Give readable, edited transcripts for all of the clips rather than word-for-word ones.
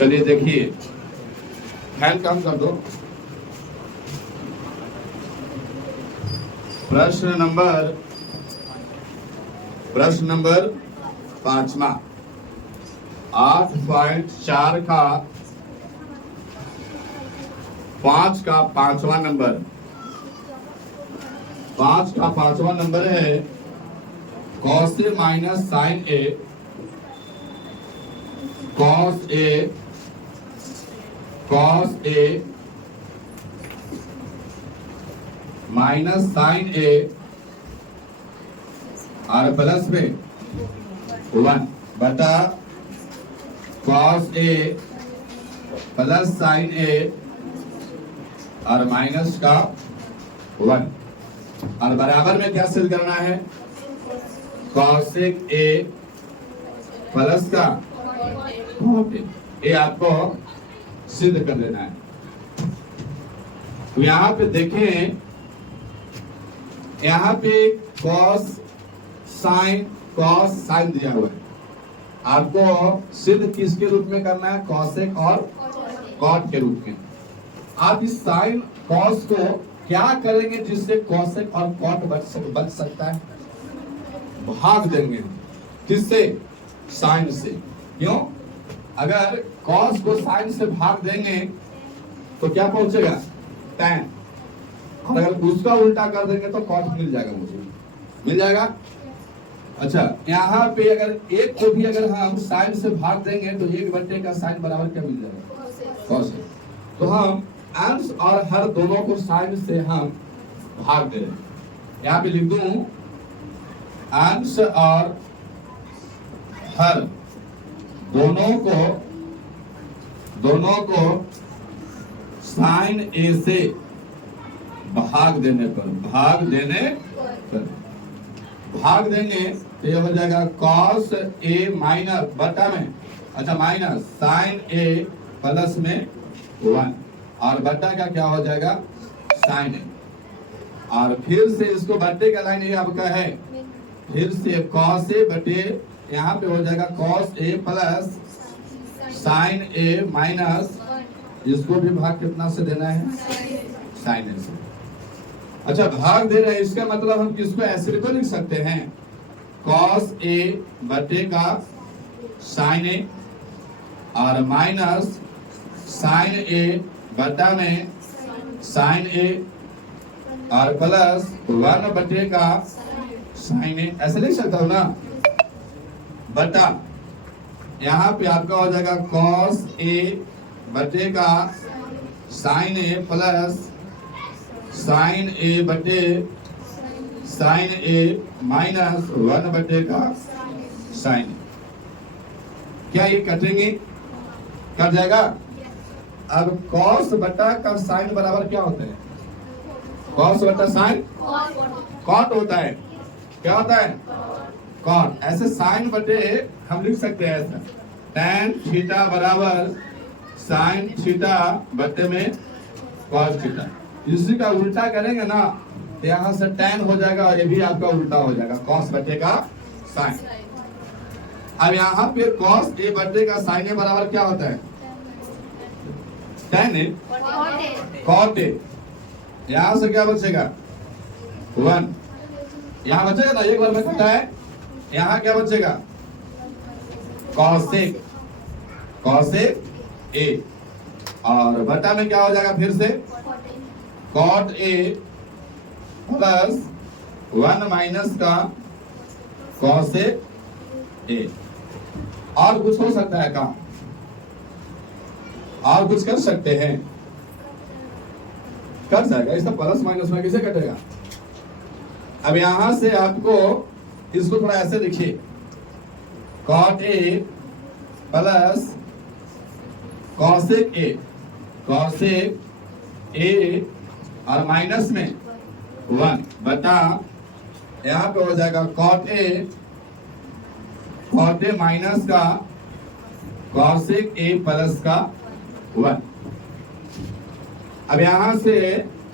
चलिए देखिए, फैन काम कर दो। प्रश्न नंबर 5वां 8.4 का 5 का 5वां नंबर 5 का 5वां नंबर है cos A minus sine A cos A minus sine ए और प्लस में 1 बटा कॉस ए प्लस साइन ए और माइनस का 1 और बराबर में क्या सिद्ध करना है? कॉसेक ए प्लस का कॉट ए, ये आपको सिद्ध कर देना है। तो यहां पे देखें, यहां पे कॉस साइन दिया हुआ है। आपको सिद्ध किसके रूप में करना है? कॉसेक और कॉट के रूप में। आप इस साइन कॉस को क्या करेंगे जिससे कॉसेक और कॉट बच सकता है? भाग देंगे। किससे? साइन से। क्यों? अगर कॉस को साइन से भाग देंगे तो क्या पहुंचेगा? टैन। और अगर उसका उल्टा कर देंगे तो कॉट मिल जाएगा, मुझे मिल जाएगा। अच्छा, यहाँ पे अगर एक को भी अगर हम साइन से भाग देंगे तो 1 का साइन बराबर क्या मिल जाएगा? कॉस। तो हम अंश और हर दोनों को साइन से हम भाग दे रहे हैं। यहाँ पे लिख दूं अंश और हर दोनों को साइन ए से भाग देने देंगे तो ये हो जाएगा कॉस ए माइनस बटा में, अच्छा माइनस साइन ए प्लस में 1 और बटा का क्या हो जाएगा? साइन ए। और फिर से इसको बट्टे का लाइन ये आपका है, फिर से कॉस ए बटे यहाँ पे हो जाएगा cos A plus sign A minus, इसको भी भाग कितना से देना है? साइन ए से। अच्छा, भाग दे रहे हैं, इसका मतलब हम किसको ऐसे भी लिख सकते हैं? कॉस ए बटे का साइन ए और माइनस साइन ए बटा में साइन ए और प्लस 1 बटे का साइन ए, ऐसे लिख सकता हूं ना? बटा यहाँ पे आपका हो जाएगा कॉस ए बटे का साइन ए प्लस साइन ए बटे साइन ए माइनस 1 बटे का साइन। क्या ये कटेंगे? कट जाएगा। अब कॉस बटा का साइन बराबर क्या होता है? कॉस बटा साइन कॉट होता है। क्या होता है? कॉट। ऐसे साइन बटे हम लिख सकते हैं ऐसा, tan थीटा बराबर साइन थीटा बटे में कॉस थीटा। इसी का उल्टा करेंगे ना तो यहाँ से tan हो जाएगा और ये भी आपका उल्टा हो जाएगा, कॉस बटे का साइन। अब यहाँ पे कॉस ए बटे का साइन ए बराबर क्या होता है? tan A cot A. यहाँ से क्या बचेगा? 1। यहाँ बचेगा ना, एक बार में कटा है। यहाँ क्या बचेगा? कॉसेक ए और बटा में क्या हो जाएगा? फिर से कॉट ए प्लस 1 माइनस का कॉसेक ए। और कुछ हो सकता है काम? और कुछ कर सकते हैं? कर जाएगा। इसका प्लस माइनस में कैसे कटेगा? अब यहां से आपको इसको थोड़ा ऐसे लिखिए, cot A plus cosec A और माइनस में 1 बटा यहाँ पे हो जाएगा कॉट ए माइनस का कॉसेक ए प्लस का 1। अब यहां से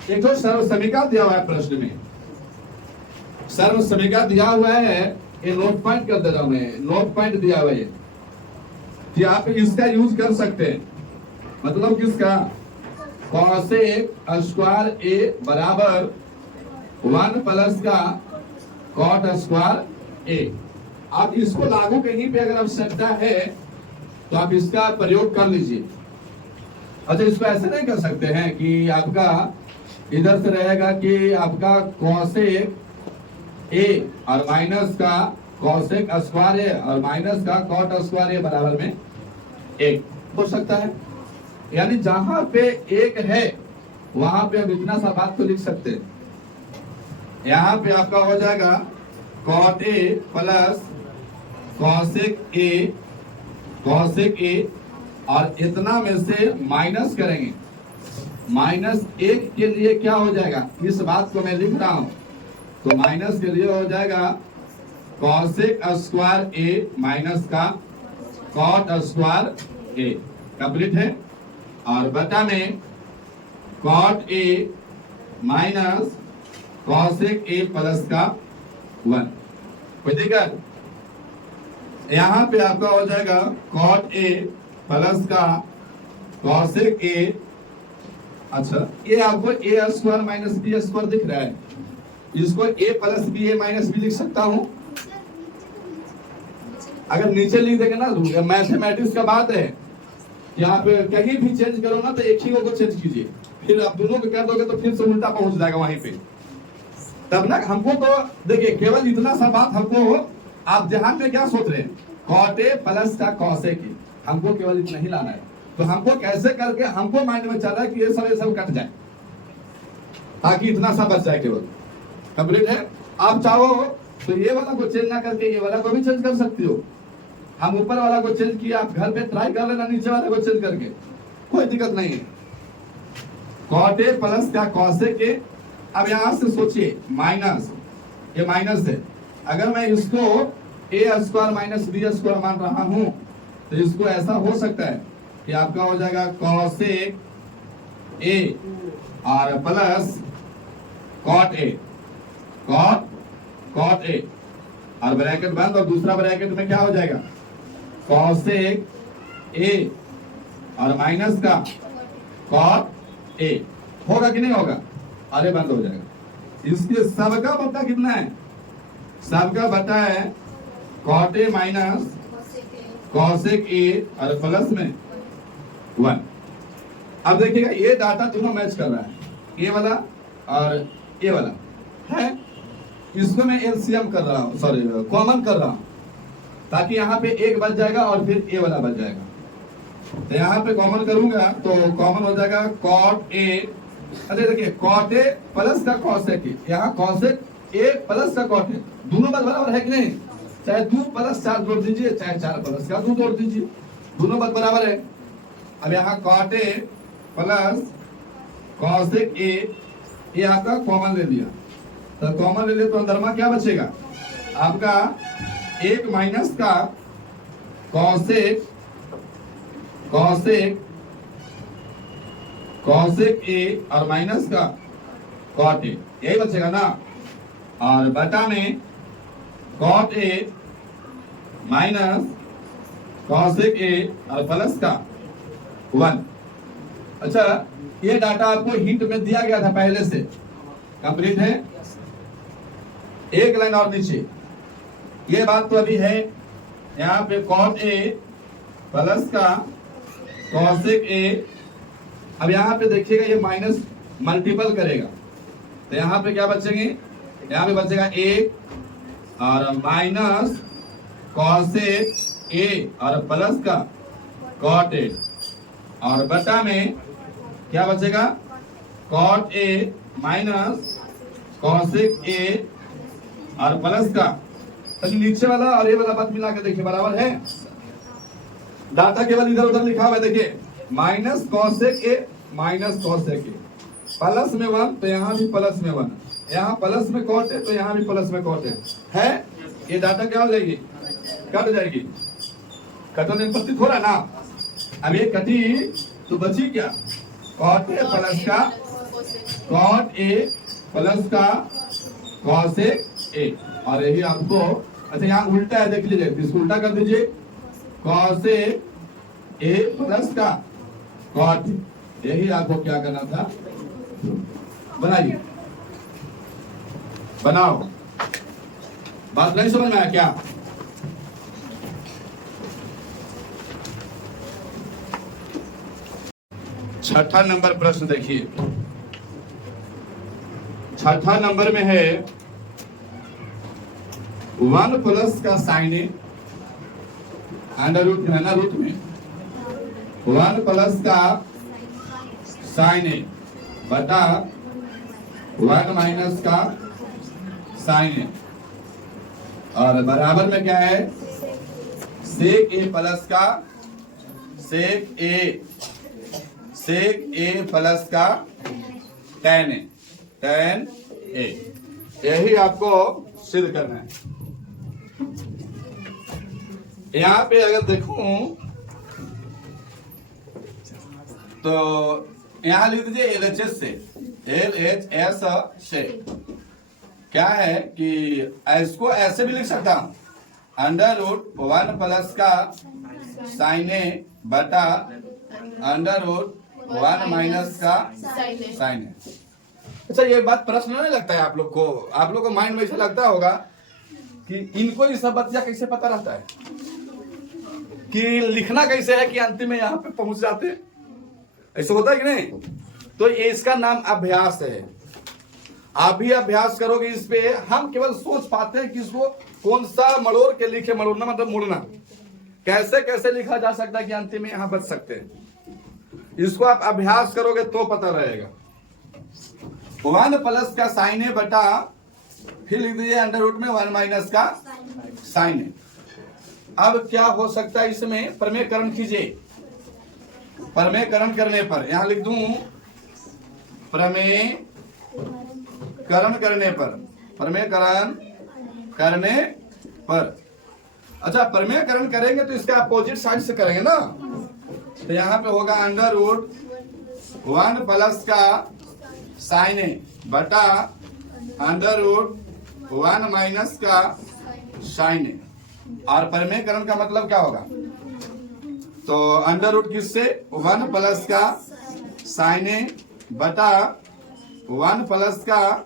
एक तो सर्व समीकरण दिया हुआ है प्रश्न में, सर्व समीकरण दिया हुआ है, ये नोट पॉइंट कर दे रहा हूं मैं, नोट पॉइंट दिया हुआ है। कि आप इसका यूज कर सकते हैं। मतलब किसका, कॉसेक स्क्वायर ए बराबर 1 प्लस का कॉट स्क्वायर ए। आप इसको लागू कहीं पे अगर आवश्यकता है तो आप इसका प्रयोग कर लीजिए। अच्छा, इसको ऐसे नहीं कर सकते हैं कि आपका इधर से रहेगा कि आपका कॉसेक ए और माइनस का कॉसेक स्क्वायर ए और माइनस का कॉट स्क्वायर ए बराबर में 1 हो सकता है। यानी जहां पे 1 है वहां पे हम इतना सा बात तो लिख सकते हैं। यहाँ पे आपका हो जाएगा cot A plus cosec A और इतना में से माइनस करेंगे। -1 के लिए क्या हो जाएगा, इस बात को मैं लिख रहा हूं तो माइनस के लिए हो जाएगा कॉसेक स्क्वायर ए माइनस का कॉट स्क्वायर ए। कंप्लीट है। और बटा में cot A minus cosec A plus का 1। कोई दिक्कत? यहां पे आपका हो जाएगा कॉट ए प्लस का कॉसेक ए। अच्छा, ये आपको A square minus B square दिख रहा है, इसको A plus B A minus B लिख सकता हूं। अगर नीचे लिख देंगे ना, मैथमेटिक्स का बात है, यहाँ पे कहीं भी चेंज करो ना तो एक ही को चेंज कीजिए, फिर आप दोनों को कर दोगे तो फिर से उल्टा पहुंच जाएगा वहीं पे। तब ना हमको तो देखिए केवल इतना सा बात हमको, आप ध्यान में क्या सोच रहे हैं, कॉट ए प्लस का कॉसेक ए, हमको केवल इतना ही लाना है। तो हमको कैसे करके हमको माइंड में चल रहा है कि ये सब कट जाए ताकि इतना सा बच जाए केवल। कंप्लीट है। आप चाहो तो ये वाला को चेंज ना करके ये वाला को भी चेंज कर सकते हो। हम ऊपर वाला को चेंज किया, आप घर पे ट्राई कर लेना नीचे वाले को चेंज करके, कोई दिक्कत नहीं है। कॉट ए प्लस का कॉसेक ए। अब यहां से सोचिए माइनस, ये माइनस है, अगर मैं इसको ए स्क्वायर माइनस बी स्क्वायर मान रहा हूं तो इसको ऐसा हो सकता है कि आपका हो जाएगा कॉसेक ए और plus cot A, cot A और ब्रैकेट बंद, और दूसरा ब्रैकेट में क्या हो जाएगा कॉसेक ए और माइनस का कॉट ए। होगा कि नहीं होगा? अरे बंद हो जाएगा। इसके सबका बटा कितना है, सबका बटा है cot A minus cosec A और प्लस में 1। अब देखिएगा ये डाटा दोनों मैच कर रहा है, ये वाला और ये वाला है। इसको मैं एलसीएम कर रहा हूँ, सॉरी कॉमन कर रहा हूँ, ताकि यहाँ पे 1 बच जाएगा और फिर ए वाला बच जाएगा। तो यहाँ पे कॉमन करूंगा तो कॉमन हो जाएगा कॉट ए। अरे देखिए कॉट ए प्लस का कॉसेक ए, यहाँ कॉसेक ए प्लस का कॉट ए, दोनों बात बराबर है कि नहीं? चाहे 2 प्लस 4 जोड़ दीजिए, चाहे 4 प्लस का 2 जोड़ दीजिए, दोनों बात बराबर है। अब यहाँ cot A plus cosec A, ये आपका कॉमन ले लिया, तो कॉमन ले लिया तो अंदर में क्या बचेगा आपका 1 माइनस का कॉसेक ए और माइनस का कॉट ए, यही बचेगा ना। और बटा में cot A minus cosec A और प्लस का 1। अच्छा, ये डाटा आपको हिंट में दिया गया था पहले से। कंप्लीट है। एक लाइन और नीचे, ये बात तो अभी है। यहाँ पे कॉट ए प्लस का कॉसेक ए। अब यहाँ पे देखिएगा ये माइनस मल्टीपल करेगा तो यहाँ पे क्या बचेंगे, यहाँ पे बचेगा 1 और माइनस कॉसेक ए और प्लस का कॉट ए, और बटा में क्या बचेगा cot A minus cosec A और प्लस का। तो नीचे वाला और ये वाला बात मिला के देखिए बराबर है। डाटा केवल इधर उधर लिखा हुआ है, देखिए minus cosec A minus cosec A, plus में 1 तो यहाँ भी प्लस में 1, यहाँ प्लस में कॉट है तो यहाँ भी प्लस में कॉट है। ये डाटा क्या हो जाएगी, कट जाएगी। कटने प्रतीत हो रहा ना। अब ये कटी तो बची क्या, कॉट ए प्लस का कॉट ए प्लस का कॉसेक ए, और यही आपको। अच्छा, यहाँ उल्टा है, देख लीजिए, इसको उल्टा कर दीजिए, कॉसेक ए प्लस का कॉट ए। यही आपको क्या करना था, बनाइए, बनाओ। बात नहीं समझ में आया क्या? छठा नंबर प्रश्न देखिए। छठा नंबर में है 1 प्लस का साइन ए, अंडर रूट है ना, रूट में 1 प्लस का साइन ए बटा 1 माइनस का साइन ए, और बराबर में क्या है, सेक ए प्लस का सेक ए प्लस का tan ए। यही आपको सिद्ध करना है। यहां पे अगर देखूं तो यहां लिख दीजिए LHS से, LHS से क्या है कि इसको ऐसे भी लिख सकता हूं, अंडर रूट 1 प्लस का साइन ए बटा अंडर रूट 1 माइनस का साइन ए। अच्छा, ये बात प्रश्न नहीं लगता है आप लोग को? आप लोग को माइंड में ऐसा लगता होगा कि इनको ये सब बच्चा कैसे पता रहता है कि लिखना कैसे है कि अंतिम में यहाँ पे पहुंच जाते हैं, ऐसा होता है कि नहीं? तो ये इसका नाम अभ्यास है। आप भी अभ्यास करोगे इस पे। हम केवल सोच पाते हैं कि इसको कौन सा मड़ोड़ के लिखे, मड़ोड़ना मतलब मुड़ना, कैसे कैसे लिखा जा सकता है कि अंतिम में यहां बच सकते हैं। इसको आप अभ्यास करोगे तो पता रहेगा। 1 प्लस का साइन ए बटा, फिर लिख दीजिए अंडर रूट में 1 माइनस का साइन ए। अब क्या हो सकता है इसमें, प्रमेयकरण कीजिए। प्रमेयकरण करने पर यहां लिख दूं प्रमेयकरण करने पर, प्रमेयकरण करने पर। अच्छा, प्रमेयकरण करेंगे तो इसका अपोजिट साइड से करेंगे ना, तो यहां पे होगा अंडर रूट 1 प्लस का साइन ए बटा अंडर रूट 1 माइनस का साइन ए। और प्रमेयकरण का मतलब क्या होगा, तो अंडर रूट किससे, 1 प्लस का साइन ए बटा 1 प्लस का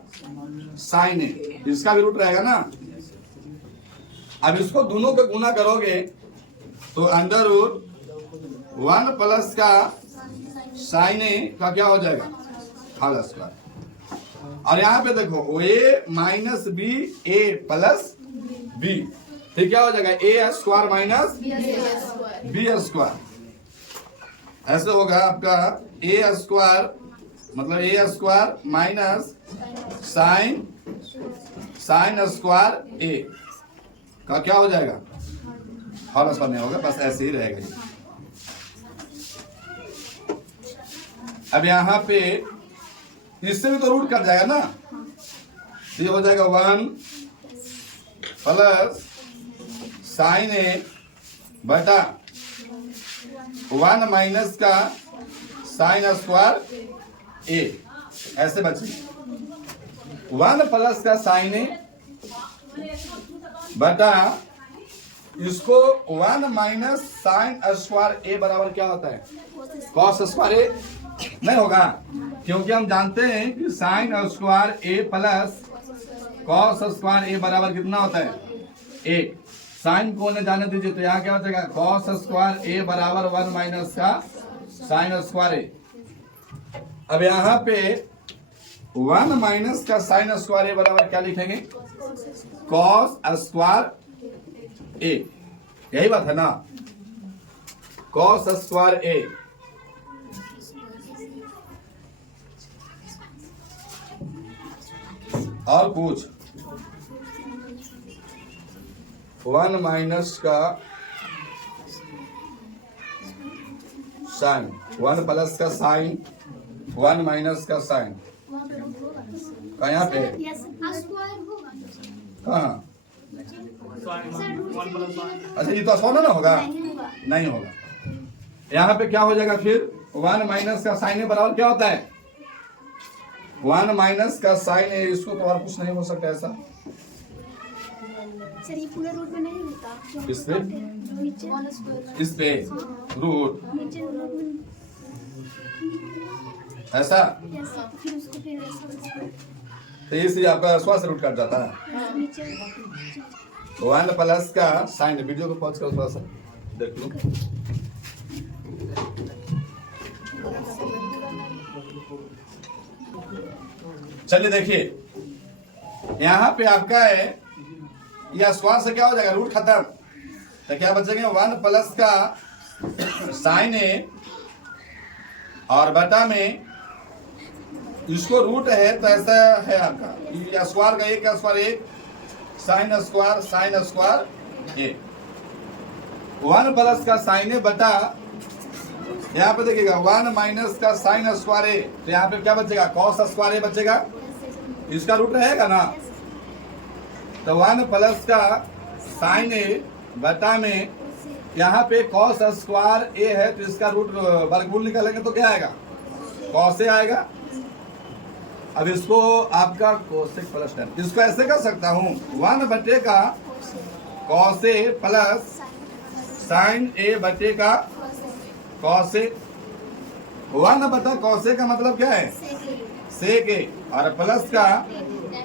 साइन ए, इसका भी रूट रहेगा ना। अब इसको दोनों को गुना करोगे तो अंडर रूट 1 प्लस का साइन ए का क्या हो जाएगा, होल स्क्वायर। और यहां पे देखो ए माइनस बी ए प्लस बी, फिर क्या हो जाएगा, A square minus B square. ऐसे होगा आपका ए स्क्वायर, मतलब ए स्क्वायर माइनस साइन स्क्वायर ए का क्या हो जाएगा, होल स्क्वायर नहीं होगा, बस ऐसे ही रहेगा। अब यहां पे इससे भी तो रूट कट जाएगा ना, ये हो जाएगा 1 प्लस साइन ए बटा 1 माइनस का साइन स्क्वायर ए, ऐसे बचे 1 प्लस का साइन ए बटा इसको 1 माइनस साइन स्क्वायर ए बराबर क्या होता है, कॉस स्क्वायर ए नहीं होगा, क्योंकि हम जानते हैं कि sine square A plus cos square ए बराबर कितना होता है, 1। साइन को न जाने दीजिए, तो यहाँ क्या हो जाएगा, कॉस स्क्वायर ए बराबर 1 माइनस का साइन स्क्वायर ए। अब यहाँ पे 1 माइनस का साइन स्क्वायर ए बराबर क्या लिखेंगे, कॉस स्क्वायर ए, यही बात है ना, कॉस स्क्वायर ए। और कुछ 1 माइनस का साइन, 1 प्लस का साइन, 1 माइनस का साइन, यहाँ पे कहाँ, अच्छा ये तो सोना ना होगा, नहीं होगा। यहाँ पे क्या हो जाएगा फिर, 1 माइनस का साइन बराबर क्या होता है, 1 माइनस का साइन है, इसको तो और कुछ नहीं हो सकता ऐसा। सर ये पूरा रूट में नहीं होता जो किस पे? नीचे इस पे रूट नीचे रूट में ऐसा, ऐसा फिर उसको फिर ऐसा तो इसलिए आपका श्वास रूट कट जाता है। नीचे 1 प्लस का साइन, वीडियो को पॉज करो थोड़ा सा देख लो। चलिए देखिए, यहाँ पे आपका है, यह श्वास से क्या हो जाएगा, रूट खत्म, तो क्या बचेंगे 1 प्लस का साइन ए और बटा में इसको रूट है तो ऐसा है आपका, या स्क्वायर का एक, स्क्वायर एक, साइन स्क्वायर ए, 1 प्लस का साइन ए बटा, यहाँ पे देखिएगा 1 माइनस का साइन स्क्वायर ए, तो यहाँ पे क्या बचेगा, कॉस स्क्वायर ए बचेगा, इसका रूट रहेगा ना, तो 1 प्लस का साइन ए बटा में यहाँ पे कॉस स्क्वायर ए है, तो इसका रूट वर्गमूल निकालेंगे तो क्या आएगा, कॉस ए आएगा। अब इसको आपका कोसेक प्लस टेन, इसको ऐसे कर सकता हूँ 1 बटे का कॉस ए प्लस साइन ए बटे का कॉस ए। 1 बटा कॉस ए का मतलब क्या है, सेक ए, और प्लस का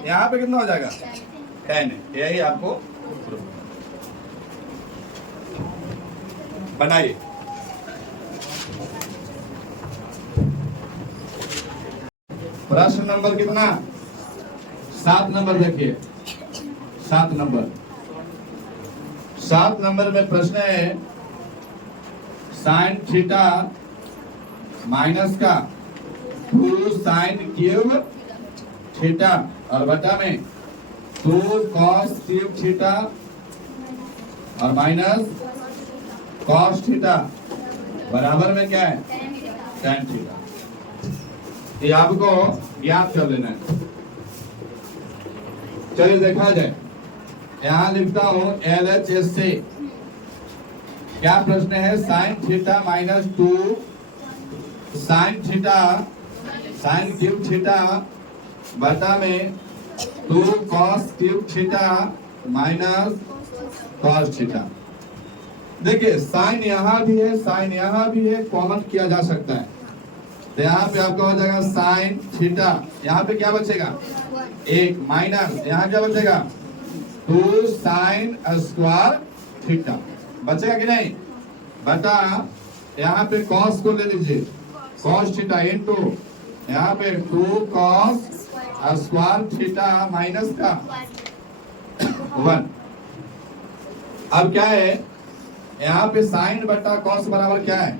यहाँ पे कितना हो जाएगा, टेन है। यही आपको बनाइए। प्रश्न नंबर कितना, 7 नंबर देखिए, 7 नंबर, 7 नंबर में प्रश्न है साइन थीटा माइनस का 2 साइन क्यूब थीटा और बटा में 2 कॉस क्यूब थीटा और माइनस कॉस थीटा बराबर में क्या है, टेन थीटा। ये आपको ज्ञात कर लेना है। चलिए देखा जाए, यहां लिखता हूं LHS से क्या प्रश्न है, sine theta minus 2 sine theta sine cube theta बटा में 2 cos cube theta minus cos theta. देखिए साइन यहाँ भी है, साइन यहाँ भी है, कॉमन किया जा सकता है, तो यहाँ पे आपका हो जाएगा साइन थीटा, यहाँ पे क्या बचेगा, 1 माइनस यहाँ क्या बचेगा, 2 साइन स्क्वायर थीटा बचेगा कि नहीं, बटा यहाँ पे कॉस को ले लीजिए, कॉस थीटा इनटू यहाँ पे 2 कॉस स्क्वायर थीटा माइनस का 1। अब क्या है, यहाँ पे साइन बटा कॉस बराबर क्या है,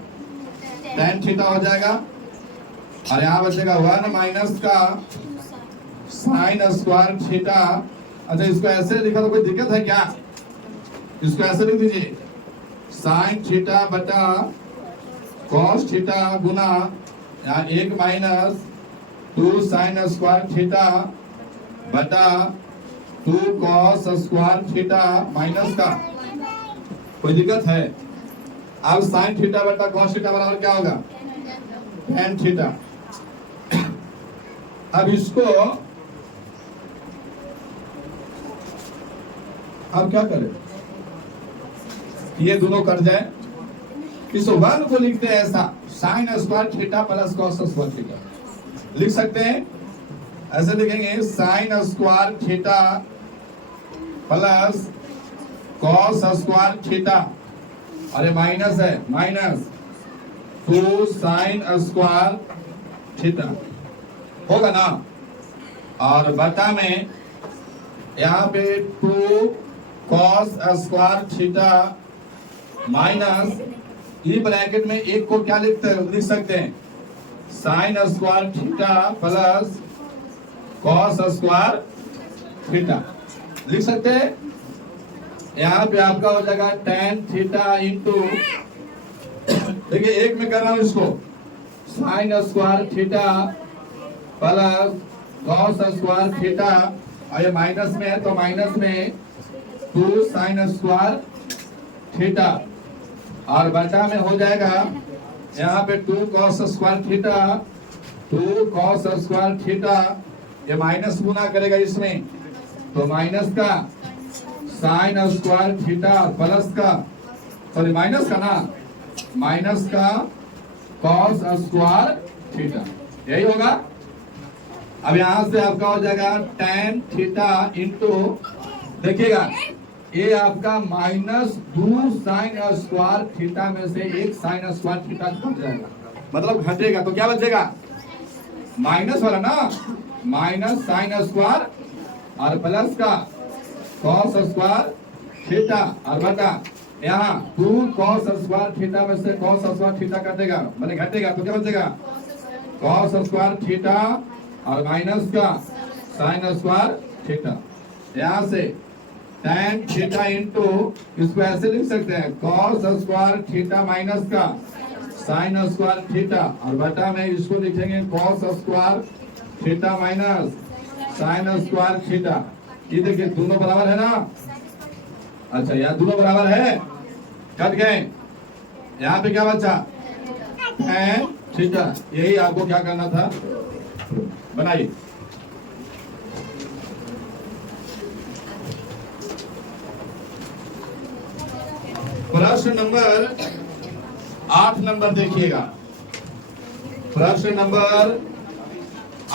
टेन थीटा हो जाएगा, और यहाँ बचेगा 1 माइनस का साइन स्क्वायर थीटा। अच्छा इसको ऐसे लिखा तो कोई दिक्कत है क्या, इसको ऐसे लिख दीजिए, साइन थीटा बटा कॉस थीटा गुना यहाँ 1 माइनस 2 साइन स्क्वायर थीटा बटा 2 कॉस स्क्वायर थीटा माइनस का, कोई दिक्कत है। अब साइन थीटा बटा कॉस थीटा बराबर क्या होगा, टेन थीटा। अब इसको अब क्या करें, ये दोनों कट जाए, इस 1 को लिखते हैं ऐसा, sine square theta plus cos square theta लिख सकते हैं, ऐसे लिखेंगे sine square theta plus cos square theta, अरे माइनस है, माइनस 2 साइन स्क्वायर थीटा होगा ना, और बटा में यहाँ पे 2 cos square theta minus, E bracket में एक को क्या लिख सकते हैं, sine square theta plus cos square theta लिख सकते हैं। यहाँ पे आपका हो जाएगा टेन थीटा इंटू, देखिए एक में कर रहा हूं इसको, sine square theta plus cos square theta, और ये माइनस में है तो माइनस में 2 साइन स्क्वायर थीटा, और बटा में हो जाएगा यहाँ पे 2 cos square theta, 2 cos square theta, ये माइनस गुना करेगा इसमें, तो माइनस का साइन स्क्वायर थीटा प्लस का, सॉरी माइनस का ना, माइनस का कॉस स्क्वायर थीटा, यही होगा। अब यहां से आपका हो जाएगा tan थीटा इंटू, देखिएगा ये आपका -2 साइन स्क्वायर थीटा में से 1 साइन स्क्वायर थीटा घट जाएगा, मतलब घटेगा, तो क्या बचेगा माइनस वाला ना, माइनस साइन स्क्वायर और प्लस का कॉस स्क्वायर थीटा और बटा यहाँ 2 कॉस स्क्वायर थीटा में से कॉस स्क्वायर थीटा कटेगा, मैंने घटेगा, तो क्या बचेगा कॉस स्क्वायर थीटा और माइनस का साइन स्क्वायर थीटा। यहाँ से tan थीटा इंटू, इसको ऐसे लिख सकते हैं कॉस स्क्वायर थीटा माइनस का साइन स्क्वायर थीटा और बटा में इसको लिखेंगे cos square theta minus sine square theta. ये देखिए दोनों बराबर है ना, अच्छा यहाँ दोनों बराबर है, कट गए। यहाँ पे क्या बचा tan थीटा, यही आपको क्या करना था, बनाइए। प्रश्न नंबर 8 नंबर देखिएगा, प्रश्न नंबर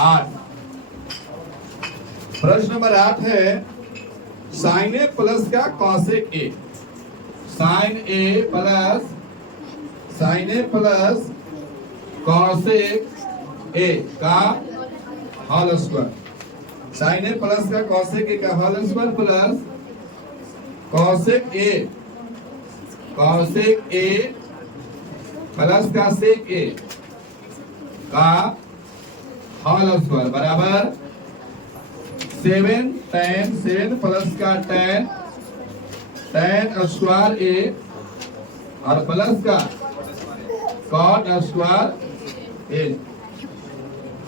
8, प्रश्न नंबर 8 है साइन ए प्लस का cosec A, sine A plus cosec A का whole square, sine A plus का कॉसेक ए का whole square plus cosec A plus का सेक ए का होल स्क्वायर बराबर 7 tan 7 प्लस का tan स्क्वायर ए और प्लस का cot स्क्वायर ए,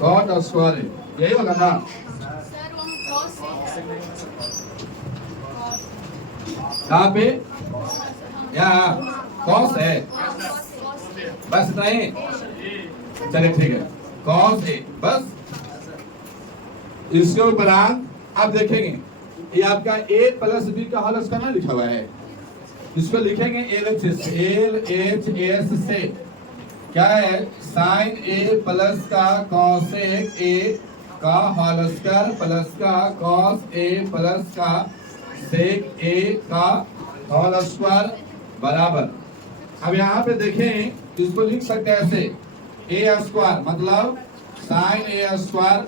cot स्क्वायर ए, यही होगा ना। कहाँ पे, यहाँ कॉस है, बस नहीं, चलिए ठीक है, कॉस ए बस। इसके उपरांत आप देखेंगे ये आपका a प्लस बी का होल स्क्वायर लिखा हुआ है, इसको लिखेंगे LHS से क्या है, साइन ए प्लस का कॉसेक ए का होल स्क्वायर प्लस का कॉस ए प्लस का सेक ए का होल स्क्वायर बराबर। अब यहाँ पे देखें इसको लिख सकते हैं ऐसे, ए स्क्वायर मतलब sine A square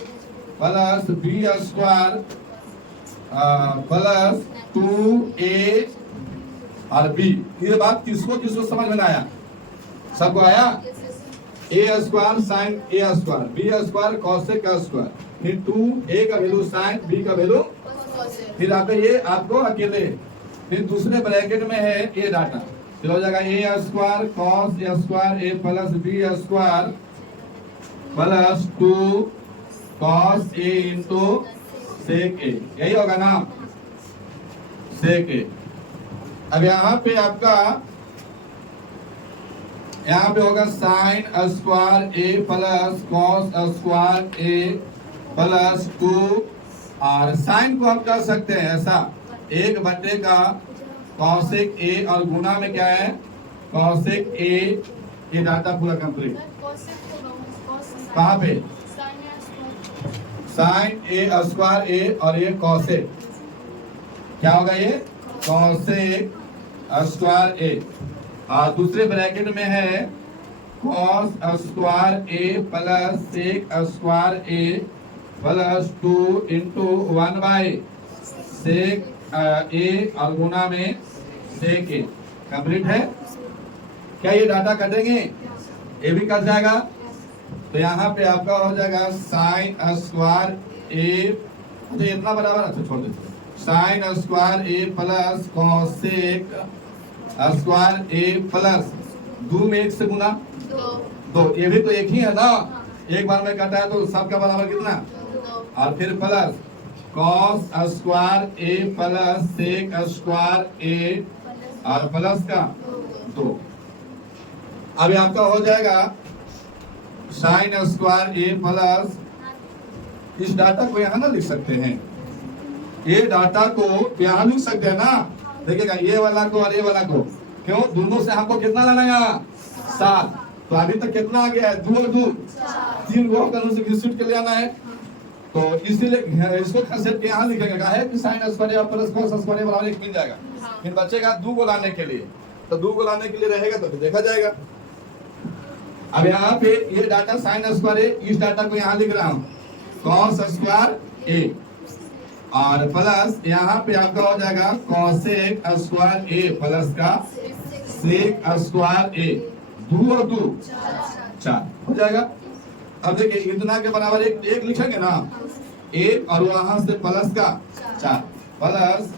plus B square plus 2a और b। ये बात किसको किसको समझ में आया, सबको आया। ए square sine A square, B square cosec का स्क्वायर, फिर 2a का वैल्यू साइन, b का वैल्यू, फिर आप ये आपको अकेले, फिर दूसरे ब्रैकेट में है ये डाटा, फिर हो जाएगा A square cos A square A plus B square plus 2 cos A into sec A, यही होगा ना सेक ए। अब यहाँ पे आपका यहाँ पे होगा sine square A plus cos square A plus 2, और साइन को हम कर सकते हैं ऐसा 1 बटे का कॉसेक ए और गुना में क्या है कॉसेक ए, ये डाटा पूरा कंप्लीट। कहाँ पे साइन ए स्क्वायर ए और ये कॉसेक, क्या होगा ये कॉसेक स्क्वायर ए, और दूसरे ब्रैकेट में है cos square A plus sec square A plus 2 into 1 by sec A और गुना में सेक ए, कंप्लीट है। क्या ये डाटा कटेंगे, ये भी कट जाएगा, तो यहाँ पे आपका हो जाएगा साइन स्क्वायर ए, तो इतना बराबर, अच्छा छोड़ देते, sine square A plus cosec square A plus 2 में 1 से गुना 2, ये भी तो एक ही है ना, एक बार में कटा है तो सबका बराबर कितना, और फिर plus cos square A plus sec square ए और प्लस का 2। अब आपका हो जाएगा साइन स्क्वायर ए प्लस, इस डाटा को यहाँ ना लिख सकते हैं, ये डाटा को यहाँ लिख सकते हैं ना, देखिएगा ये वाला को और ये वाला को, क्यों दोनों से हमको कितना लाना है यहाँ 7, तो अभी तक कितना आ गया है 2 और 2 3 को सब्स्टिट्यूट के लिए आना है, तो इसीलिए इसको खसेट के यहाँ लिखेगा है कि sine square plus cos square बराबर 1 मिल जाएगा। फिर बचेगा 2 को लाने के लिए, तो 2 को लाने के लिए रहेगा तो फिर देखा जाएगा। अब यहाँ पे ये डाटा साइन स्क्वायर ए, इस डाटा को यहाँ लिख रहा हूँ कॉस स्क्वायर ए, और प्लस यहाँ पे आपका हो जाएगा कॉसेक स्क्वायर ए प्लस का सेक स्क्वायर ए, 2 और 2 4 हो जाएगा। अब देखिए इतना के बराबर एक लिखेंगे ना, 1 और वहां से प्लस का 4 प्लस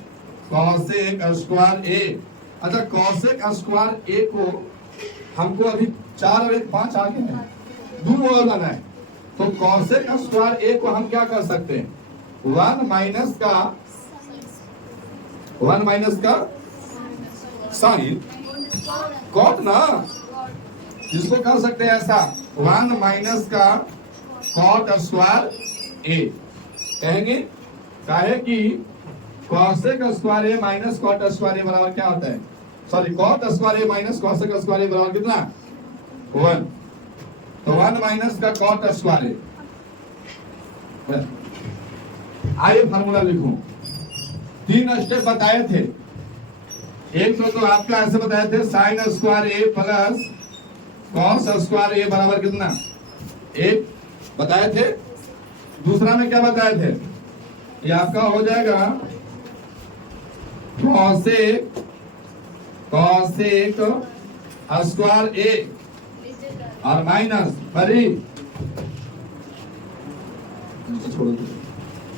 कॉसेक स्क्वायर ए। अच्छा कॉसेक स्क्वायर ए को हमको अभी 4 और 1 5 आगे है, 2 और लाना है, तो कॉसेक स्क्वायर ए को हम क्या कर सकते हैं 1 माइनस का साइन कॉट ना, जिसको कर सकते हैं ऐसा 1 माइनस का कॉट स्क्वायर ए कहेंगे, काहे कि cosec square A minus cot square ए बराबर क्या होता है, sorry cot square A minus cosec square ए बराबर कितना 1, तो 1 माइनस का कॉट स्क्वायर ए। आइए फार्मूला लिखूं, 3 स्टेप बताए थे, एक तो आपका ऐसे बताए थे sine square A plus cos square ए बराबर कितना 1 बताए थे। दूसरा में क्या बताए थे, ये आपका हो जाएगा कॉसेक स्क्वायर ए और माइनस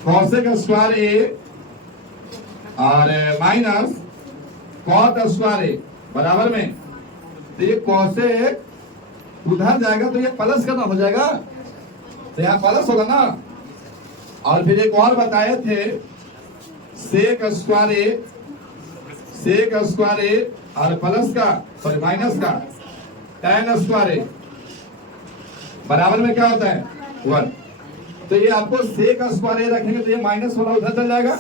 कॉसेक स्क्वायर ए और माइनस कॉट स्क्वायर ए बराबर में, तो ये कॉसेक उधर जाएगा तो ये प्लस करना हो जाएगा, तो यहाँ प्लस होगा ना। और फिर एक और बताए थे सेक स्क्वायर ए और प्लस का सॉरी माइनस का tan स्क्वायर ए बराबर में क्या होता है 1, तो ये आपको सेक स्क्वायर ए रखेंगे तो ये माइनस वाला उधर चल जाएगा,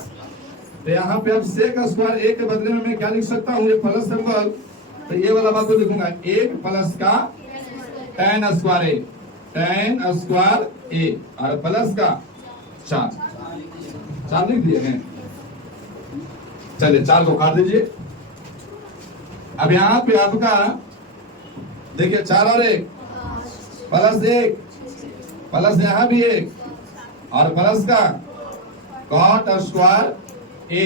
तो यहाँ पे अब सेक स्क्वायर ए के बदले में मैं क्या लिख सकता हूँ, ये प्लस सिंबल, तो ये वाला बात को लिखूंगा 1 प्लस का tan स्क्वायर ए और प्लस का 4 लिख दिए हैं। चलिए 4 को काट दीजिए। अब यहाँ पे आपका देखिए 4 और 1 प्लस 1 प्लस यहाँ भी 1 और प्लस का कॉट स्क्वायर ए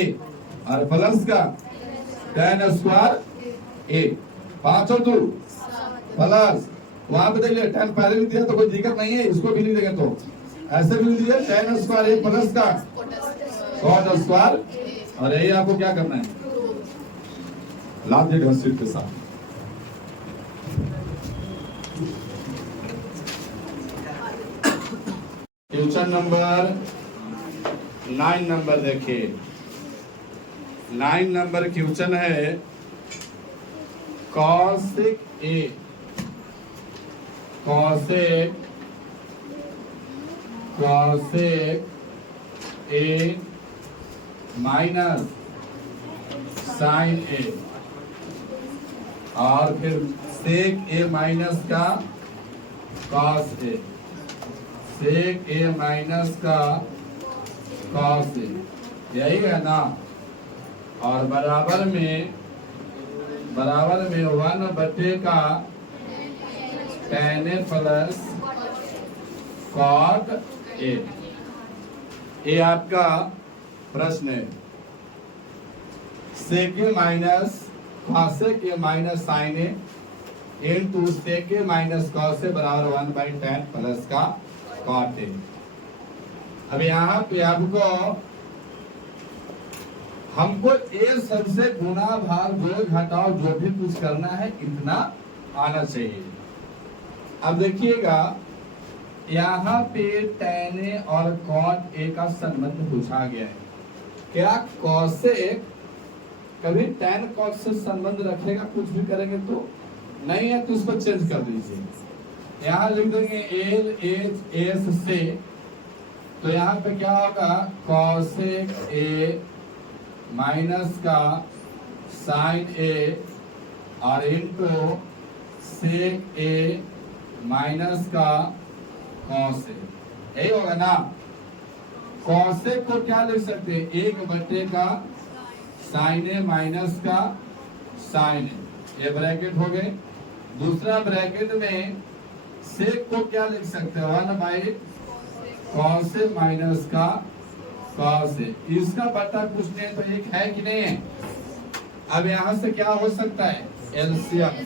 और प्लस का tan स्क्वायर ए, 5 और 2 प्लस वहां पे देखिए tan पहले लिख दिया तो कोई दिक्कत नहीं है, इसको भी लिख देंगे तो ऐसे भी लिख दिया tan स्क्वायर ए प्लस का कॉट स्क्वायर, और यही आपको क्या करना है लाभ दे घसीट के साथ। क्वेश्चन नंबर 9 नंबर देखिए, 9 नंबर क्वेश्चन है कॉसेक ए माइनस साइन ए और फिर सेक ए माइनस का cos A, sec A minus का कॉस ए, यही है ना, और बराबर में 1 बटे का tan A plus cot A. ये आपका प्रश्न है, sec A minus cosec A minus sine A into sec A minus cos A बराबर 1/tan प्लस का कॉट ए। अब यहाँ पे हमको ए सबसे गुना भाग जोड़ घटाओ जो भी कुछ करना है इतना आना चाहिए। अब देखिएगा यहाँ पे tan ए और cot ए का संबंध पूछा गया है, क्या cosec कभी tan cot से संबंध रखेगा, कुछ भी करेंगे तो नहीं है, तो उसको चेंज कर दीजिए। यहाँ लिख देंगे एल एच एस से तो यहाँ पे क्या होगा, कॉसेक ए माइनस का साइन ए और इंटू सेक ए माइनस का कॉस ए, यही होगा ना। कॉसेक को क्या लिख सकते हैं, एक बट्टे का साइन ए माइनस का साइन ए, ये ब्रैकेट हो गए। दूसरा ब्रैकेट में सेक को क्या लिख सकते हैं, 1 बाई कॉस ए माइनस का कॉस ए, इसका पता कुछ नहीं तो एक है कि नहीं है। अब यहाँ से क्या हो सकता है, एलसीएम,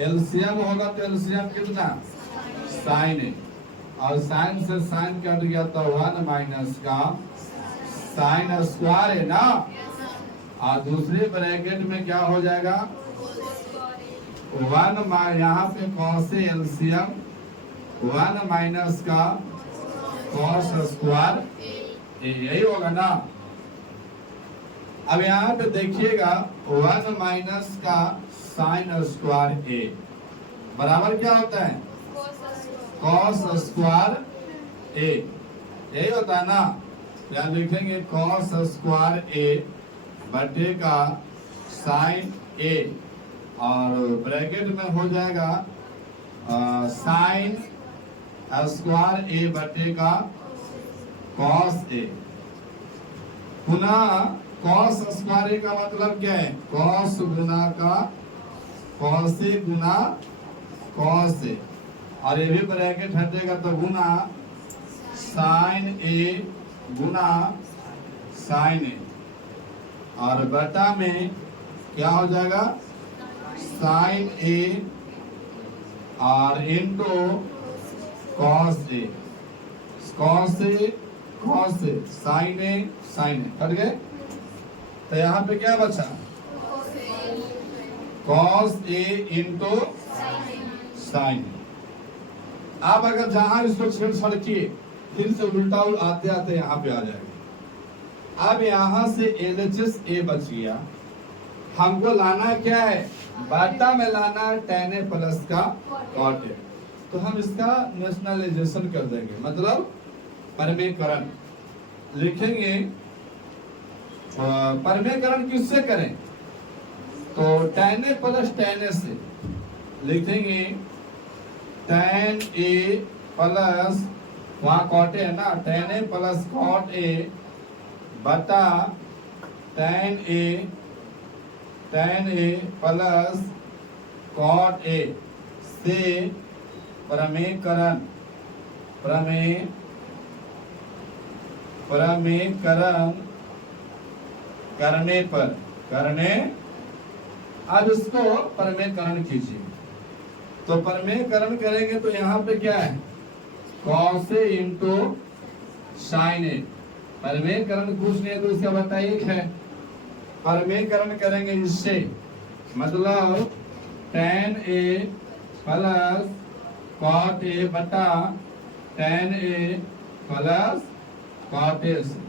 एलसीएम होगा तो एलसीएम कितना, साइन ए, और साइन से साइन कट गया तो 1 माइनस का साइन स्क्वायर है ना। और दूसरे ब्रैकेट में क्या हो जाएगा, 1 यहाँ पे कॉस एलसीएम 1 माइनस का कॉस स्क्वायर, यही होगा ना। अब यहाँ पे देखिएगा 1 माइनस का साइन स्क्वायर ए बराबर क्या होता है, कॉस स्क्वायर ए, यही होता है ना। यहाँ लिखेंगे कॉस स्क्वायर ए बटे का साइन ए, और ब्रैकेट में हो जाएगा साइन स्क्वायर ए बटे का कॉस ए। पुनः कॉस स्क्वायर ए का मतलब क्या है, कॉस गुना का cos A Guna cos A, और ये भी ब्रैकेट हटेगा तो गुना साइन ए गुना साइन ए, और बटा में क्या हो जाएगा, साइन ए और into cos A, cos A cos A, sine A sine ए, हट गए। तो यहाँ पे क्या बचा, कॉस ए इंटू साइन ए। आप अगर जहां इसको छेड़छाड़ किए फिर से उल्टा आते आते यहाँ पे आ जाएगा। अब यहाँ से LHS ए बच गया, हमको लाना क्या है, बाटा में लाना है tan a प्लस का cot a, तो हम इसका नेशनलाइजेशन कर देंगे, मतलब परमेयकरण लिखेंगे। परमेयकरण किससे करें, तो tan a plus tan a से लिखेंगे, tan a प्लस वहाँ cot a है ना, tan a plus cot a बटा tan a plus cot a से परमेयकरण करने अब इसको परमेयकरण कीजिए। तो परमेयकरण करेंगे तो यहाँ पे क्या है, cos a इंटू साइन ए, परमेयकरण कुछ नहीं है तो इसका बता एक है। परमेयकरण करेंगे इससे, मतलब tan a plus cot a बटा tan a plus cot a से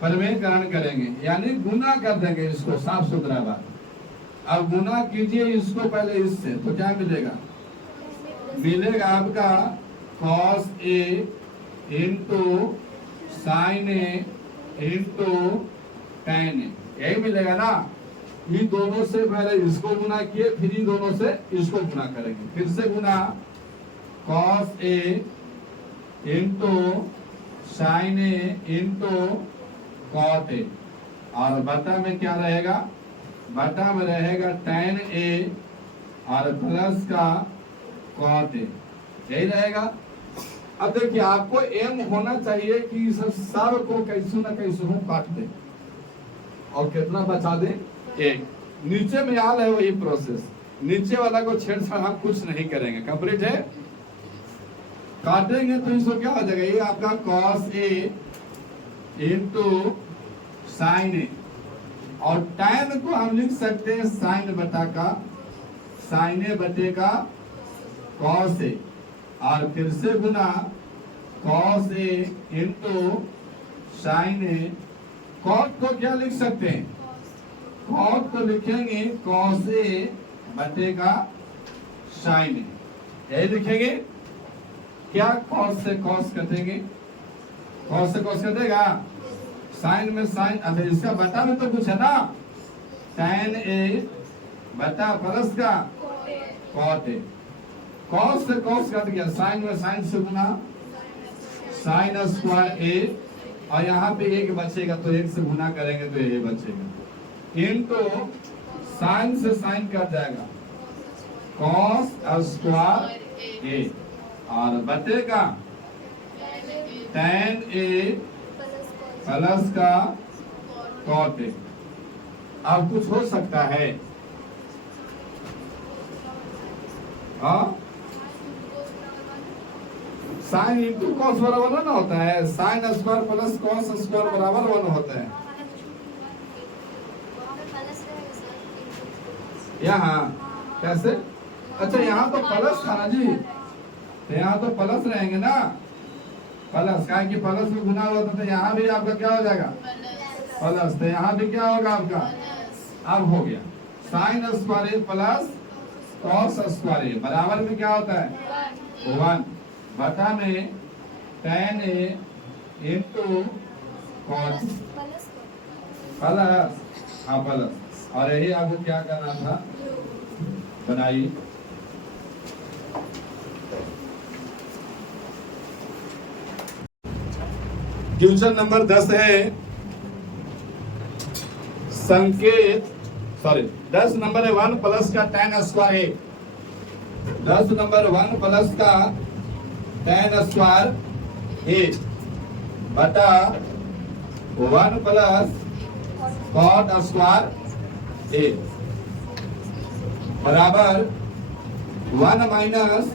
परमेयकरण करेंगे, यानी गुना कर देंगे इसको, साफ सुथरा बात। अब गुना कीजिए इसको पहले इससे, तो क्या मिलेगा, मिलेगा आपका cos a into sine A into tan a, यही मिलेगा ना। ये दोनों से पहले इसको गुना किए, फिर ये दोनों से इसको गुना करेंगे, फिर से गुना cos a into sine A into cot a, और बटा में क्या रहेगा, बटा में रहेगा tan a और प्लस का cot a, यही रहेगा। अब देखिए आपको एम होना चाहिए कि सब को कैसे ना कैसे हो काट दे और कितना बचा दे, एक। नीचे में याद है वही प्रोसेस, नीचे वाला को छेड़छाड़ हम कुछ नहीं करेंगे, कंप्लीट है। काटेंगे तो इसको क्या हो जाएगा, ये आपका cos a इंटू साइन ए, और tan को हम लिख सकते हैं साइन बटा का साइन ए बटे का cos a, और फिर से गुना cos a into sine A. cot को क्या लिख सकते हैं, cot को लिखेंगे cos a बटे का साइन ए, यही लिखेंगे। क्या cos से cos कटेंगे, कॉस से कॉस कटेगा, साइन में साइन, अच्छा इसका बटा में तो कुछ है ना, tan ए बटा प्लस का cot ए, कॉस से कॉस कट गया, साइन में साइन से गुना साइन स्क्वायर ए, और यहाँ पे एक बचेगा तो एक से गुना करेंगे तो ये बचेगा, इनटू साइन से साइन कट जाएगा कॉस स्क्वायर ए, और बचेगा tan ए प्लस का cot ए। अब कुछ हो सकता है, हाँ साइन इंटू कॉस बराबर 1 होता है, sine square plus cos square बराबर 1 होता है। यहाँ कैसे, अच्छा यहाँ तो प्लस था ना जी, तो यहाँ तो प्लस रहेंगे ना, प्लस का कि प्लस में गुना होता तो यहाँ भी आपका क्या हो जाएगा प्लस, तो यहाँ भी क्या होगा आपका, अब हो गया sine square A plus cos square ए बराबर में क्या होता है 1 बटा में tan ए इंटू कॉस प्लस, हाँ प्लस, और यही आपको क्या करना था, बनाइए क्वेश्चन नंबर 10 है संकेत, सॉरी 10 नंबर है 1 प्लस का tan स्क्वायर ए, 10 नंबर 1 प्लस का tan स्क्वायर ए बटा 1 प्लस cot स्क्वायर ए बराबर 1 माइनस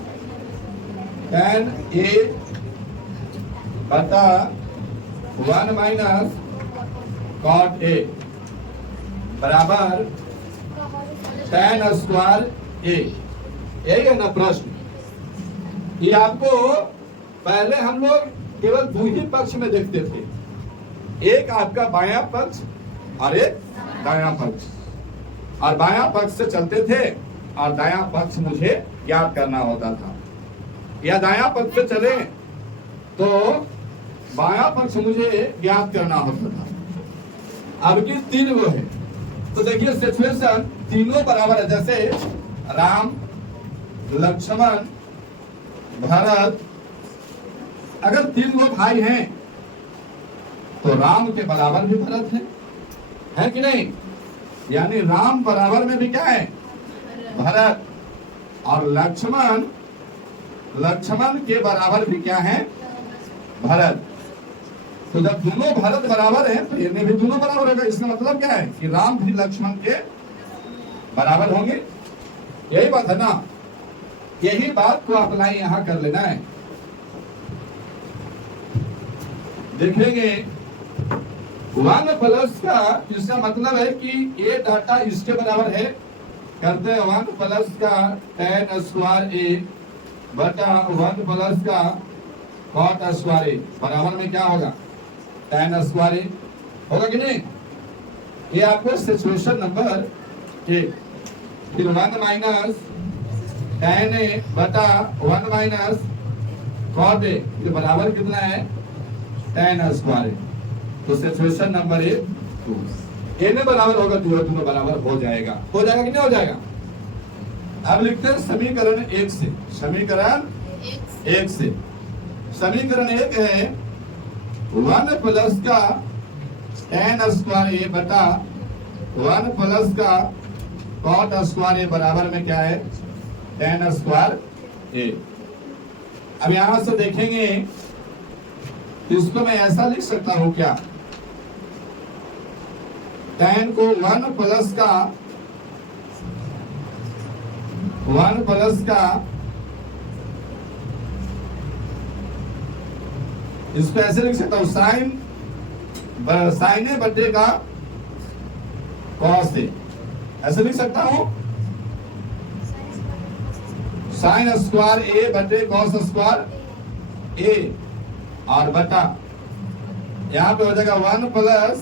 tan ए बटा 1 माइनस cot ए बराबर tan स्क्वायर ए। यही है ना प्रश्न, ये आपको पहले हम लोग केवल दो ही पक्ष में देखते थे, एक आपका बायां पक्ष और एक दायां पक्ष, और बायां पक्ष से चलते थे और दायां पक्ष मुझे ज्ञात करना होता था, या दायां पक्ष से चले तो बायां पक्ष मुझे ज्ञात करना होता था। अब की 3 वो है, तो देखिए सिचुएशन तीनों बराबर है, जैसे राम लक्ष्मण भरत, अगर 3 लोग भाई हैं तो राम के बराबर भी भरत है कि नहीं, यानी राम बराबर में भी क्या है भरत, और लक्ष्मण के बराबर भी क्या है भरत। तो जब दोनों भरत बराबर हैं तो इनमें भी दोनों बराबर होगा, इसका मतलब क्या है कि राम भी लक्ष्मण के बराबर होंगे, यही बात है ना, यही बात को अप्लाई यहां कर लेना है। देखेंगे 1 प्लस का, इसका मतलब है कि ये डाटा इसके बराबर है, करते हैं 1 प्लस का tan स्क्वायर ए बटा 1 प्लस का cot स्क्वायर ए बराबर में क्या होगा tan स्क्वायर ए होगा कि नहीं। ये आपको सिचुएशन नंबर 1, फिर 1 माइनस tan ए बटा 1 माइनस cot ए, ये बराबर कितना है tan स्क्वायर ए, तो सिचुएशन नंबर 1 2 ए में बराबर होगा, दोनों बराबर हो जाएगा कि नहीं हो जाएगा। अब लिखते हैं समीकरण 1 से, समीकरण 1 से, समीकरण 1 है 1 प्लस का tan स्क्वायर ए बटा 1 प्लस का cot स्क्वायर ए बराबर में क्या है tan स्क्वायर ए। अब यहां से देखेंगे इसको मैं ऐसा लिख सकता हूं क्या, tan को 1 प्लस का इसको ऐसे लिख सकता हूं साइन ए बटे का कॉस ए, ऐसे लिख सकता हूं साइन स्क्वायर ए बटे कॉस स्क्वायर ए, और बटा यहां पे हो जाएगा 1 प्लस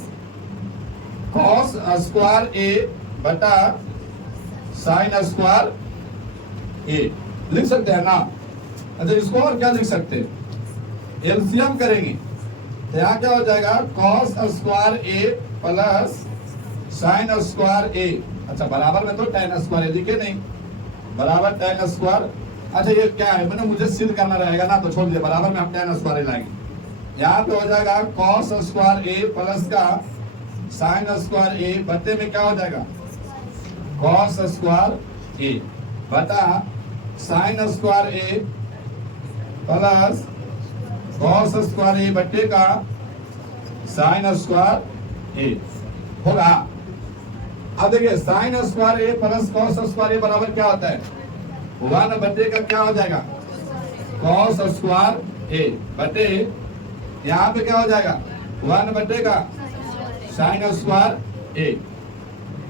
कॉस स्क्वायर ए बटा साइन स्क्वायर ए, लिख सकते हैं ना। अच्छा इसको और क्या लिख सकते हैं, एलसीएम करेंगे तो यहाँ क्या हो जाएगा cos square A plus sine square ए। अच्छा बराबर में तो टेन स्क्वायर है, दिखे नहीं, बराबर टेन स्क्वायर। अच्छा ये क्या है, मैंने मुझे सिद्ध करना रहेगा ना, तो छोड़ दीजिए, बराबर में हम टेन स्क्वायर लाएंगे। यहाँ पे हो जाएगा कॉस स्क्वायर ए प्लस का साइन स्क्वायर ए बट्टे में क्या हो जाएगा कॉस स्क्वायर ए बटा sine square A plus cos square ए बट्टे का साइन स्क्वायर ए होगा। अब देखिए sine square A plus cos square ए बराबर क्या होता है, वन बट्टे का क्या हो जाएगा कॉस स्क्वायर ए बट्टे यहाँ पे क्या हो जाएगा वन बट्टे का साइन स्क्वायर ए।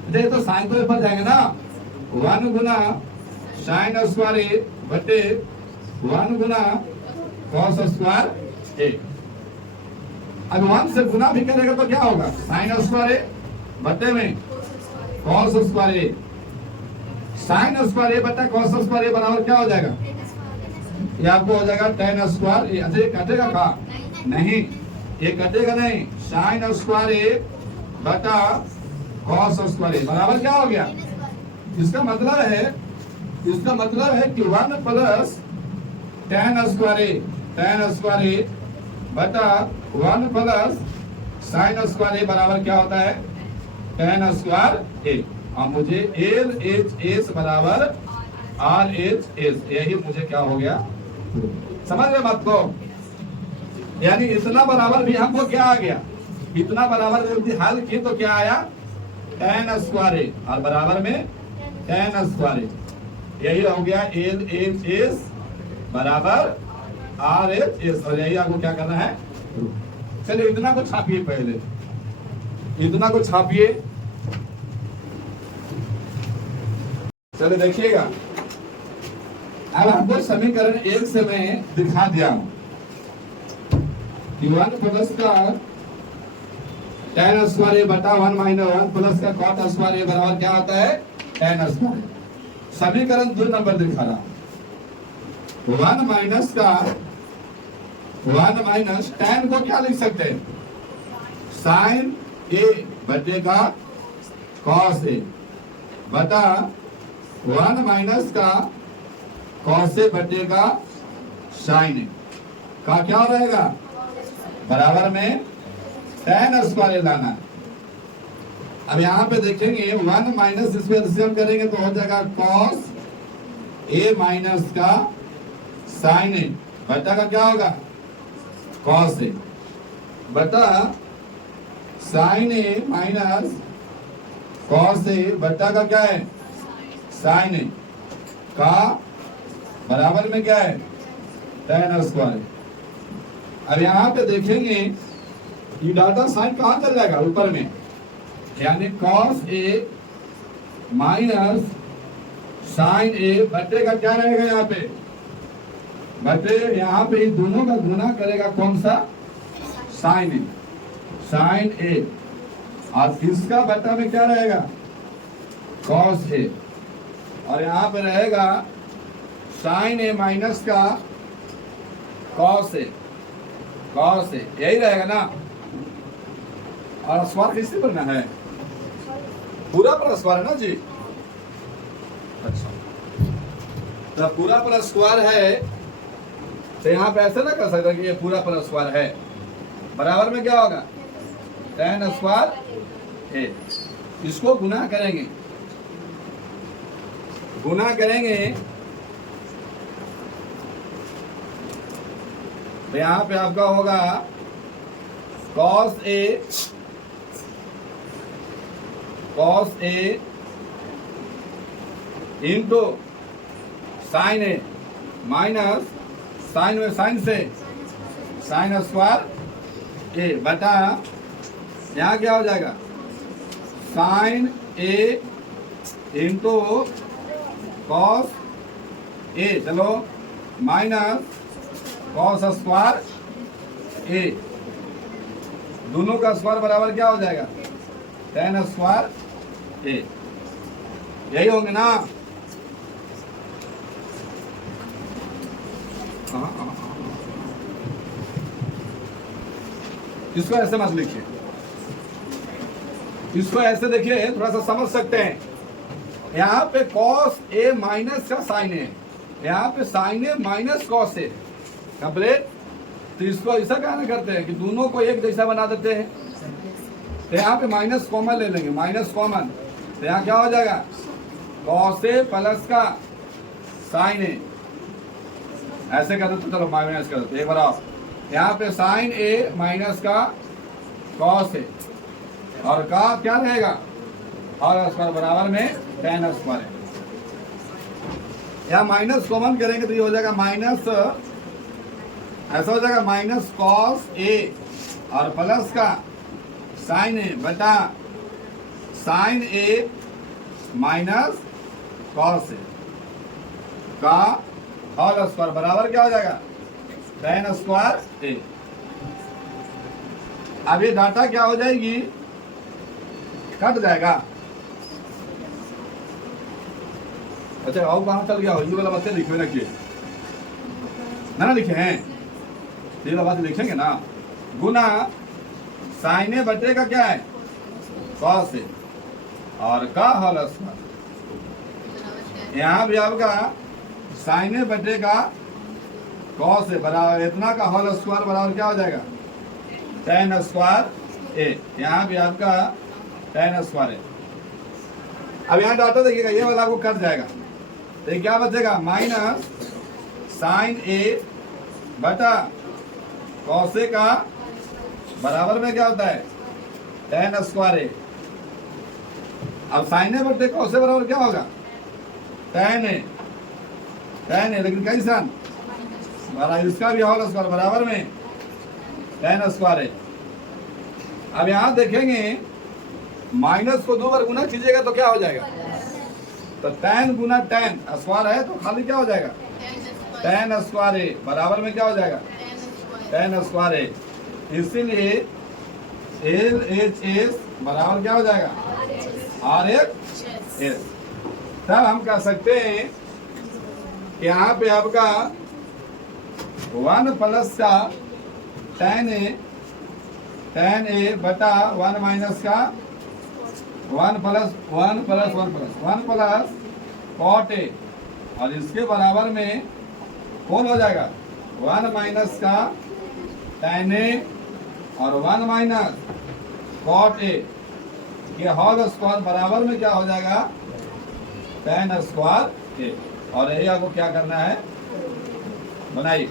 देखिए तो साइन तो ऊपर जाएगा ना, वन गुना साइन स्क्वायर ए बट्टे वन गुना कॉस स्क्वायर ए। अब वन से गुना भी करेगा तो क्या होगा साइन स्क्वायर ए बट्टे में कॉस स्क्वायर ए। साइन स्क्वायर ए बट्टा कॉस स्क्वायर ए बराबर क्या हो जाएगा, ये आपको हो जाएगा टेन स्क्वायर ए। अच्छा ये कटेगा का नहीं, ये कटेगा नहीं, साइन स्क्वायर ए बटा कॉस स्क्वायर ए बराबर क्या हो गया। इसका मतलब है कि वन प्लस टेन स्क्वायर ए बटा वन प्लस साइन स्क्वायर ए बराबर क्या होता है टेन स्क्वायर ए। और मुझे एल एच एस बराबर आर एच एस, यही मुझे क्या हो गया, समझ रहे बात को। यानी इतना बराबर भी हमको क्या आ गया, इतना बराबर जब हल की तो क्या आया टेन स्क्वायर ए और बराबर में टेन स्क्वायर ए, यही हो गया एल एच एस बराबर आर एच एस। और यही आपको क्या करना है, चलिए इतना को छापिए, पहले इतना को छापिए, चलिए देखिएगा। अब आपको समीकरण एक से मैं दिखा दिया हूं कि वन प्लस का टेन स्क्वायर ए बटा वन माइनस वन प्लस का कॉट स्क्वायर ए बराबर क्या होता है टेन स्क्वायर। समीकरण 2 नंबर दिखा रहा हूं, वन माइनस टेन को क्या लिख सकते हैं साइन ए बटे का कॉस ए बटा वन माइनस का कॉस ए बटे का साइन ए का क्या रहेगा बराबर में टेन स्क्वायर ए लाना है। अब यहाँ पे देखेंगे वन माइनस इसमें एलसीएम करेंगे तो हो जाएगा कॉस ए माइनस का साइन ए बटा का क्या होगा कॉस ए बटा साइन ए माइनस कॉस ए बटा का क्या है साइन ए का बराबर में क्या है टेन स्क्वायर। अब यहाँ पे देखेंगे ये डाटा साइन कहाँ चल जाएगा ऊपर में, यानी कॉस ए माइनस साइन ए बटे का क्या रहेगा यहाँ पे बटे, यहाँ पे इन दोनों का गुना करेगा कौन सा साइन ए और इसका बटा में क्या रहेगा कॉस ए और यहाँ पे रहेगा साइन ए माइनस का कॉस ए यही रहेगा ना। और स्क्वायर किससे बनना है पूरा पर स्क्वायर है ना जी। अच्छा तो पूरा पर स्क्वायर है तो यहाँ पे ऐसे ना कर सकते कि ये पूरा पर स्क्वायर है, बराबर में क्या होगा टेन स्क्वायर ए। इसको गुना करेंगे तो यहाँ पे आपका होगा cos A into sine A minus sign में साइन से साइन स्क्वायर ए बटा यहाँ क्या हो जाएगा sign A into cos A, चलो माइनस कॉस स्क्वायर ए, दोनों का स्क्वायर बराबर क्या हो जाएगा टेन स्क्वायर ए, यही होंगे ना। इसको ऐसे मत लिखिए, इसको ऐसे देखिए, थोड़ा सा समझ सकते हैं। यहाँ पे cos a माइनस का साइन है, यहाँ पे sine a minus cos a complete. तो इसको ऐसा कहना करते हैं कि दोनों को एक जैसा बना देते हैं। तो यहाँ पे माइनस कॉमन ले लेंगे, माइनस कॉमन, तो यहाँ क्या हो जाएगा cos a प्लस का साइन a, ऐसे कर देते, चलो माइनस कर देते एक बार आप। यहाँ पे साइन a माइनस का cos a और का क्या रहेगा और स्क्वायर बराबर में tan स्क्वायर है। यहाँ माइनस कॉमन करेंगे तो ये हो जाएगा माइनस, ऐसा हो जाएगा माइनस cos a और प्लस का साइन a बटा sine a minus cos a का होल स्क्वायर बराबर क्या हो जाएगा tan स्क्वायर a। अब ये डाटा क्या हो जाएगी, कट जाएगा। अच्छा और कहाँ चल गया हो, ये वाला बातें लिखे ना किए ना लिखे हैं, ये वाला बात लिखेंगे ना। गुना साइन ए बटे का क्या है cos ए और का होल स्क्वायर, यहाँ भी आपका साइन ए बटे का cos ए बराबर इतना का होल स्क्वायर बराबर क्या हो जाएगा tan स्क्वायर ए, यहाँ भी आपका tan स्क्वायर है। अब यहाँ डाटा देखिएगा, ये वाला आपको कट जाएगा, तो ये क्या बचेगा माइनस साइन ए बटा cos ए का बराबर में क्या होता है tan स्क्वायर ए। अब साइन ए बटे cos ए बराबर क्या होगा tan ए, लेकिन कैसा इसका भी होल स्क्वायर बराबर में tan स्क्वायर है। अब यहाँ देखेंगे माइनस को 2 बार गुना कीजिएगा तो क्या हो जाएगा, तो tan गुना tan स्क्वायर है तो खाली क्या हो जाएगा tan स्क्वायर है बराबर में क्या हो जाएगा tan स्क्वायर है। इसीलिए LHS बराबर क्या हो जाएगा RHS। तब हम कह सकते हैं कि यहाँ पे आपका 1 प्लस का tan a बटा 1 माइनस का 1 प्लस cot a और इसके बराबर में कौन हो जाएगा 1 माइनस का tan a और 1 माइनस cot a, ये होल स्क्वायर बराबर में क्या हो जाएगा tan स्क्वायर a। और यही आपको क्या करना है बनाइए।